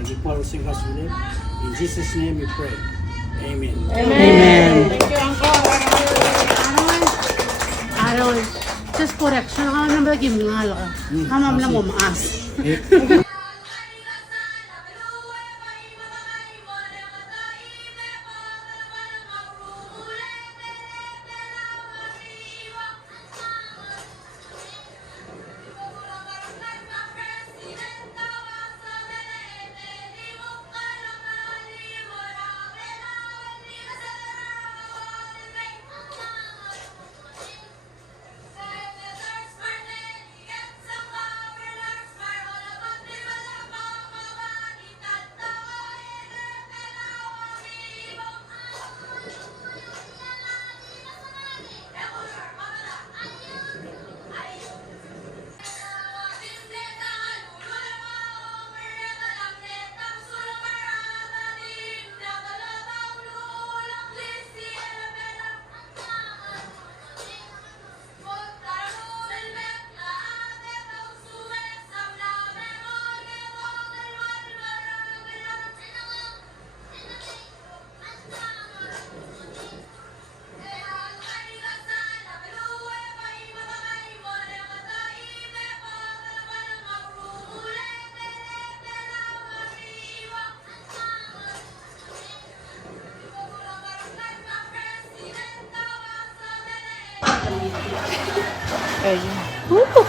Lagi po ang sing hospital. In Jesus' name we pray. Amen. Amen. Thank you, Uncle. Araw. Just correction. Ano naman lagi mga ka? Hamam lang mo maas.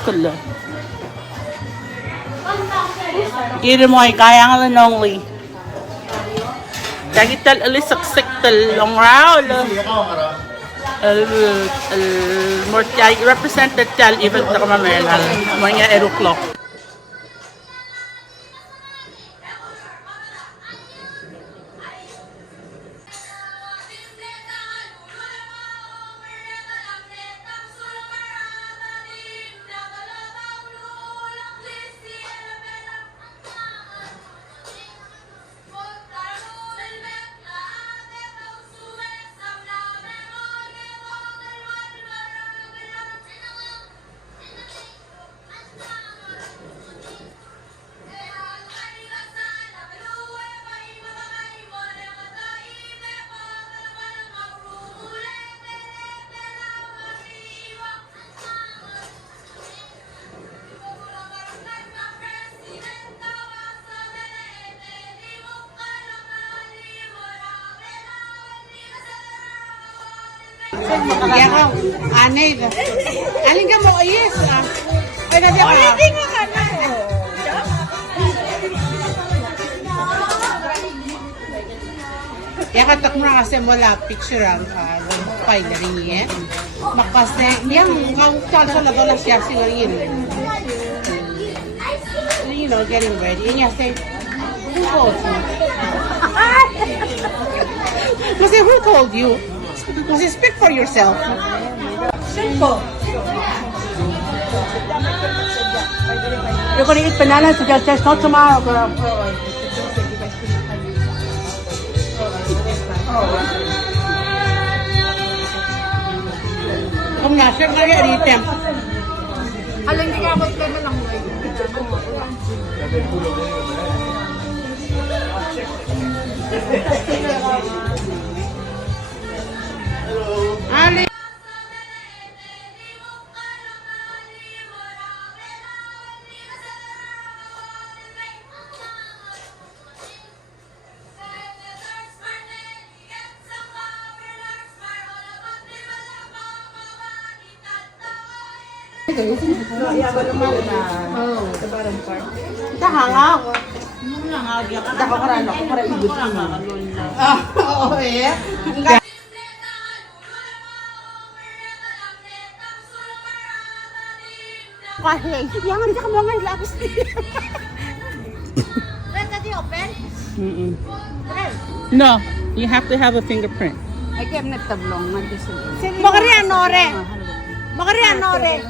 Kala. Giri mo ay kaya nga lang only. Dagital alisaksik tal long raul. Mortiay represented tal even sa kamamelal. Mga eruklok. Iya ka, anay ka. Alin ka mo, yes. Ay, nabya ka. Hindi nga ka na. Ya ka tak mo kasi wala picture ang file na rin yan. Makase, yang kau sa nadola siya siguro you know, getting ready. And you say, who told you? Kasi who told you? Kasi speak for yourself. Simple. You're going to eat bananas to get test, not tomorrow, girl. Kung nasa ka rin aritem. Alam niyo nga ako kaya lang Ali. Tahanga ako. Dako karan ako para ibut mo. Oo eh. Kahit, yan nga ka mga ilabas niya. Red, dati open? Red. No, you have to have a fingerprint. Ay, kaya nagtablong. Makari ano, re? Makari ano, re?